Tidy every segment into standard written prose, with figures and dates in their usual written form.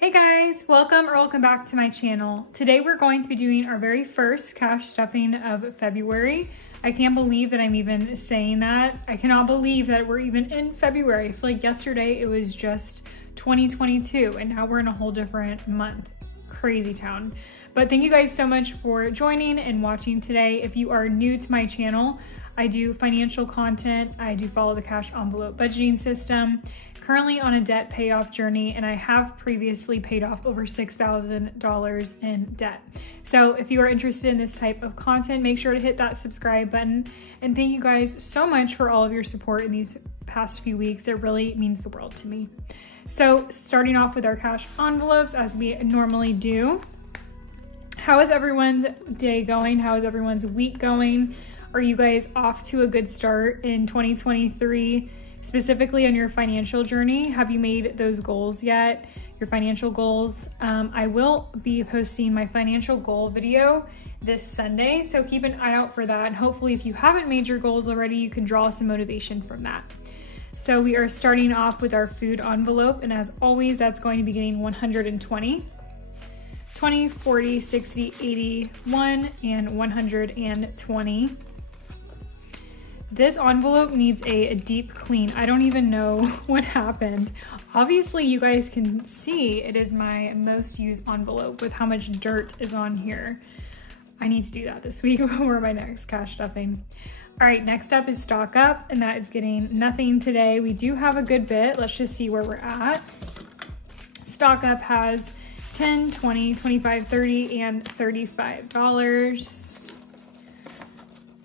Hey guys, welcome back to my channel. Today we're going to be doing our very first cash stuffing of February. I can't believe that I'm even saying that. I cannot believe that we're even in February. I feel like yesterday it was just 2022 and now we're in a whole different month. Crazy town. But thank you guys so much for joining and watching today. If you are new to my channel, I do financial content. I do follow the cash envelope budgeting system. Currently on a debt payoff journey, and I have previously paid off over $6,000 in debt. So if you are interested in this type of content, make sure to hit that subscribe button. And thank you guys so much for all of your support in these past few weeks. It really means the world to me. So starting off with our cash envelopes as we normally do. How is everyone's day going? How is everyone's week going? Are you guys off to a good start in 2023? Specifically on your financial journey? Have you made those goals yet? Your financial goals? I will be posting my financial goal video this Sunday, so keep an eye out for that. And hopefully if you haven't made your goals already, you can draw some motivation from that. So we are starting off with our food envelope, and as always, that's going to be getting 120. 20, 40, 60, 80, 1, and 120. This envelope needs a deep clean. I don't even know what happened. Obviously, you guys can see it is my most used envelope with how much dirt is on here. I need to do that this week before my next cash stuffing. All right, next up is stock up, and that is getting nothing today. We do have a good bit. Let's just see where we're at. Stock up has 10, 20, 25, 30, and $35.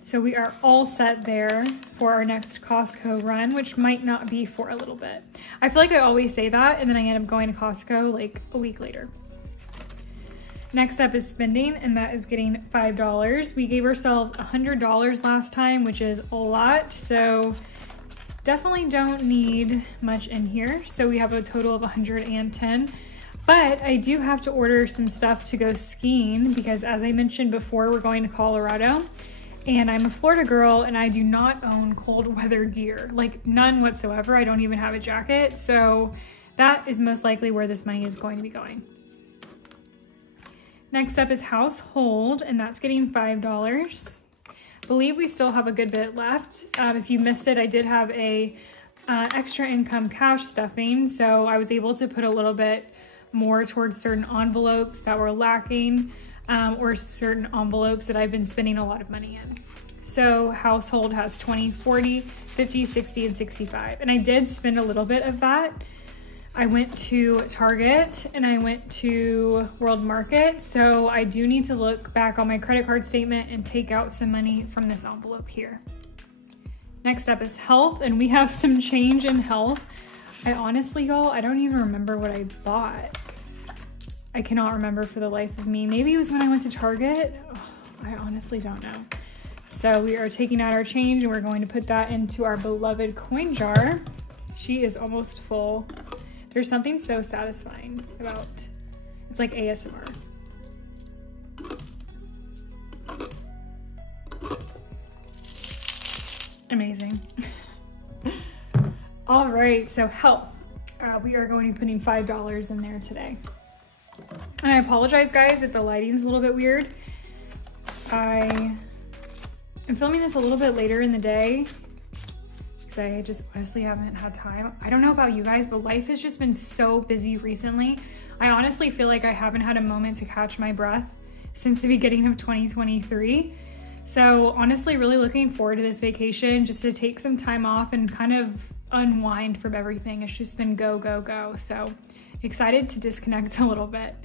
So we are all set there for our next Costco run, which might not be for a little bit. I feel like I always say that and then I end up going to Costco like a week later. Next up is spending, and that is getting $5. We gave ourselves $100 last time, which is a lot. So definitely don't need much in here. So we have a total of 110. But I do have to order some stuff to go skiing because as I mentioned before, we're going to Colorado. And I'm a Florida girl and I do not own cold weather gear, like none whatsoever. I don't even have a jacket. So that is most likely where this money is going to be going. Next up is household, and that's getting $5. I believe we still have a good bit left. If you missed it, I did have a extra income cash stuffing. So I was able to put a little bit more towards certain envelopes that were lacking. Or certain envelopes that I've been spending a lot of money in. So household has 20, 40, 50, 60, and 65. And I did spend a little bit of that. I went to Target and I went to World Market. So I do need to look back on my credit card statement and take out some money from this envelope here. Next up is health, and we have some change in health. I honestly, y'all, I don't even remember what I bought. I cannot remember for the life of me. Maybe it was when I went to Target. Oh, I honestly don't know. So we are taking out our change and we're going to put that into our beloved coin jar. She is almost full. There's something so satisfying about, it's like ASMR. Amazing. All right, so health. We are going to be putting $5 in there today. And I apologize guys if the lighting's a little bit weird. I am filming this a little bit later in the day because I just honestly haven't had time. I don't know about you guys, but life has just been so busy recently. I honestly feel like I haven't had a moment to catch my breath since the beginning of 2023. So honestly, really looking forward to this vacation just to take some time off and kind of unwind from everything. It's just been go, go, go. So excited to disconnect a little bit.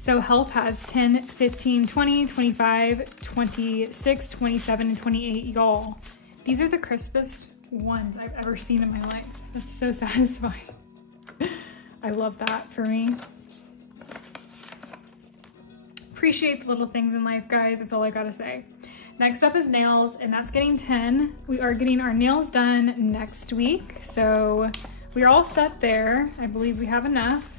So health has 10, 15, 20, 25, 26, 27, and 28. Y'all, these are the crispest ones I've ever seen in my life. That's so satisfying. I love that for me. Appreciate the little things in life, guys. That's all I gotta say. Next up is nails, and that's getting 10. We are getting our nails done next week. So we're all set there. I believe we have enough.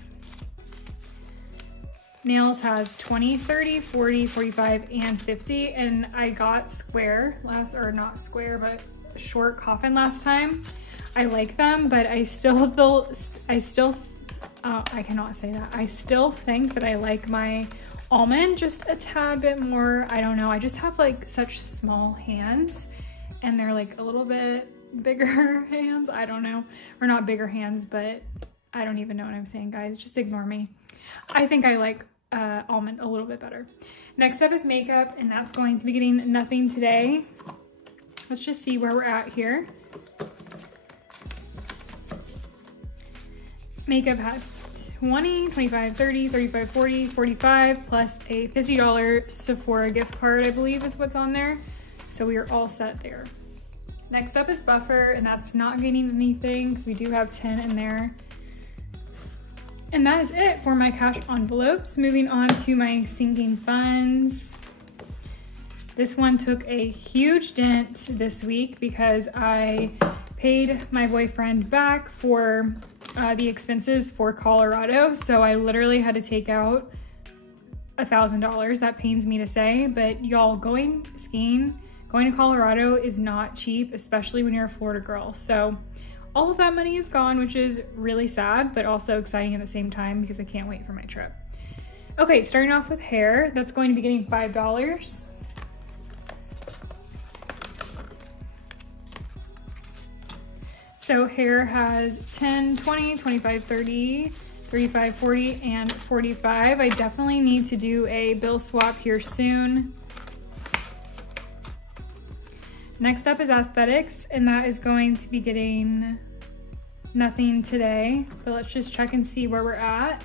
Nails has 20, 30, 40, 45, and 50. And I got square last, or not square, but short coffin last time. I like them, but I still I cannot say that. I still think that I like my almond just a tad bit more. I don't know. I just have like such small hands and they're like a little bit bigger hands. I don't know. Or not bigger hands, but I don't even know what I'm saying, guys. Just ignore me. I think I like almond a little bit better. Next up is makeup, and that's going to be getting nothing today. Let's just see where we're at here. Makeup has 20, 25, 30, 35, 40, 45, plus a $50 Sephora gift card, I believe is what's on there. So we are all set there. Next up is buffer, and that's not getting anything because we do have 10 in there. And that is it for my cash envelopes. Moving on to my sinking funds. This one took a huge dent this week because I paid my boyfriend back for the expenses for Colorado. So I literally had to take out $1,000. That pains me to say, but y'all, going skiing, going to Colorado is not cheap, especially when you're a Florida girl. So all of that money is gone, which is really sad, but also exciting at the same time because I can't wait for my trip. Okay, starting off with hair, that's going to be getting $5. So hair has 10, 20, 25, 30, 35, 40, and 45. I definitely need to do a bill swap here soon. Next up is aesthetics, and that is going to be getting nothing today, but let's just check and see where we're at.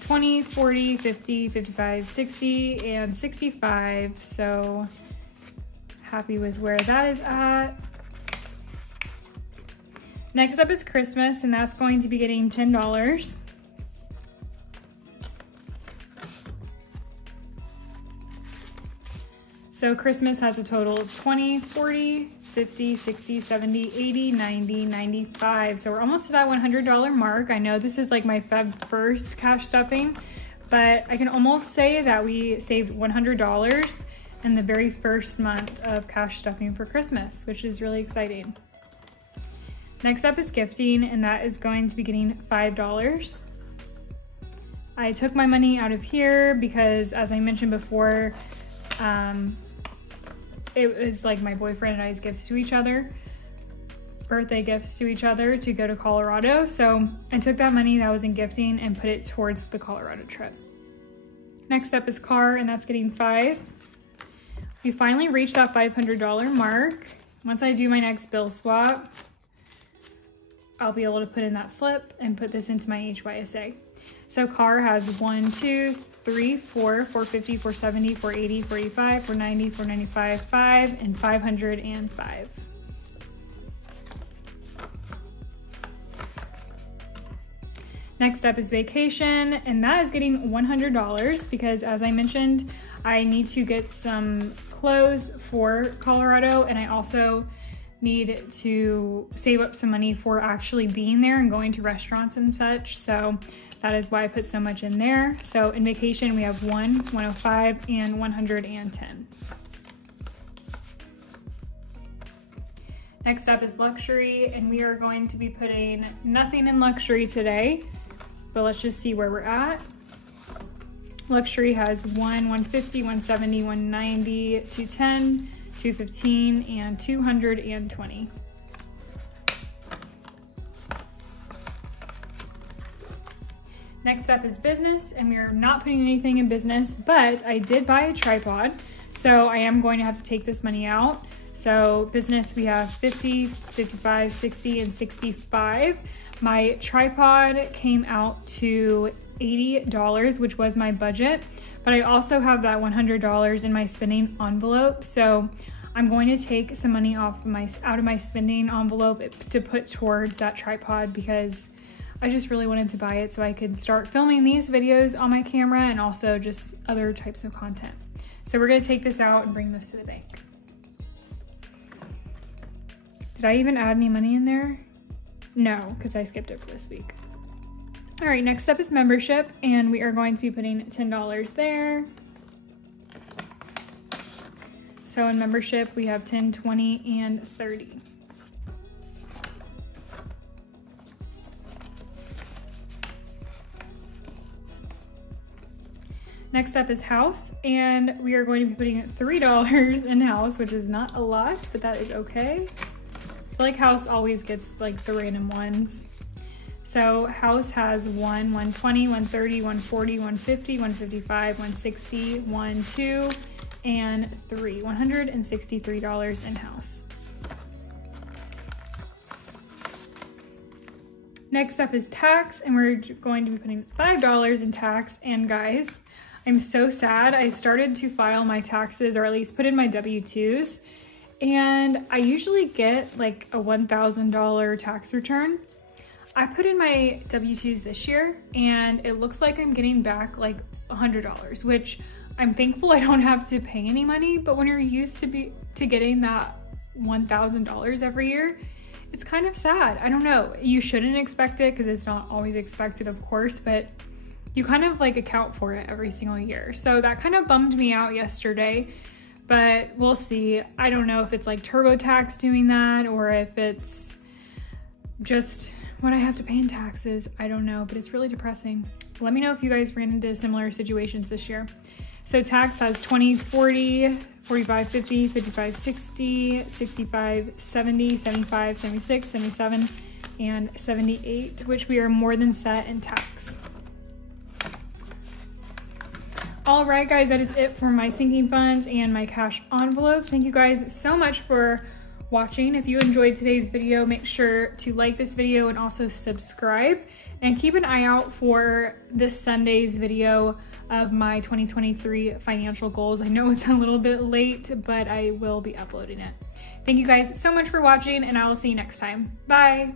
20, 40, 50, 55, 60, and 65. So happy with where that is at. Next up is Christmas, and that's going to be getting $10. So Christmas has a total of 20, 40, 50, 60, 70, 80, 90, 95. So we're almost to that $100 mark. I know this is like my Feb 1st cash stuffing, but I can almost say that we saved $100 in the very first month of cash stuffing for Christmas, which is really exciting. Next up is gifting, and that is going to be getting $5. I took my money out of here because, as I mentioned before, it was like my boyfriend and I's gifts to each other, birthday gifts to each other to go to Colorado. So I took that money that was in gifting and put it towards the Colorado trip. Next up is car, and that's getting $5. We finally reached that $500 mark. Once I do my next bill swap, I'll be able to put in that slip and put this into my HYSA. So car has 1, 2, 3, 4, 450, 470, 480, 485, 490, 495, 5, and 505. Next up is vacation, and that is getting $100 because, as I mentioned, I need to get some clothes for Colorado, and I also need to save up some money for actually being there and going to restaurants and such. So that is why I put so much in there. So in vacation, we have 1, 105, and 110. Next up is luxury, and we are going to be putting nothing in luxury today, but let's just see where we're at. Luxury has 1, 150, 170, 190, 210, 215, and 220. Next up is business, and we are not putting anything in business, but I did buy a tripod, so I am going to have to take this money out. So business, we have 50, 55, 60, and 65. My tripod came out to $80, which was my budget, but I also have that $100 in my spending envelope. So I'm going to take some money out of my spending envelope to put towards that tripod because I just really wanted to buy it so I could start filming these videos on my camera and also just other types of content. So we're gonna take this out and bring this to the bank. Did I even add any money in there? No, because I skipped it for this week. All right, next up is membership, and we are going to be putting $10 there. So in membership, we have 10, 20, and 30. Next up is house, and we are going to be putting $3 in house, which is not a lot, but that is okay. I feel like house always gets like the random ones. So house has 1, 120, 130, 140, 150, 155, 160, 1, 2, and 3. $163 in house. Next up is tax, and we're going to be putting $5 in tax. And guys, I'm so sad. I started to file my taxes, or at least put in my W-2s, and I usually get like a $1,000 tax return. I put in my W-2s this year, and it looks like I'm getting back like $100, which I'm thankful I don't have to pay any money, but when you're used to getting that $1,000 every year, it's kind of sad. I don't know. You shouldn't expect it because it's not always expected, of course, but you kind of like account for it every single year. So that kind of bummed me out yesterday, but we'll see. I don't know if it's like TurboTax doing that or if it's just what I have to pay in taxes. I don't know, but it's really depressing. Let me know if you guys ran into similar situations this year. So tax has 20, 40, 45, 50, 55, 60, 65, 70, 75, 76, 77, and 78, which we are more than set in tax. All right, guys, that is it for my sinking funds and my cash envelopes. Thank you guys so much for watching. If you enjoyed today's video, make sure to like this video and also subscribe, and keep an eye out for this Sunday's video of my 2023 financial goals. I know it's a little bit late, but I will be uploading it. Thank you guys so much for watching, and I will see you next time. Bye.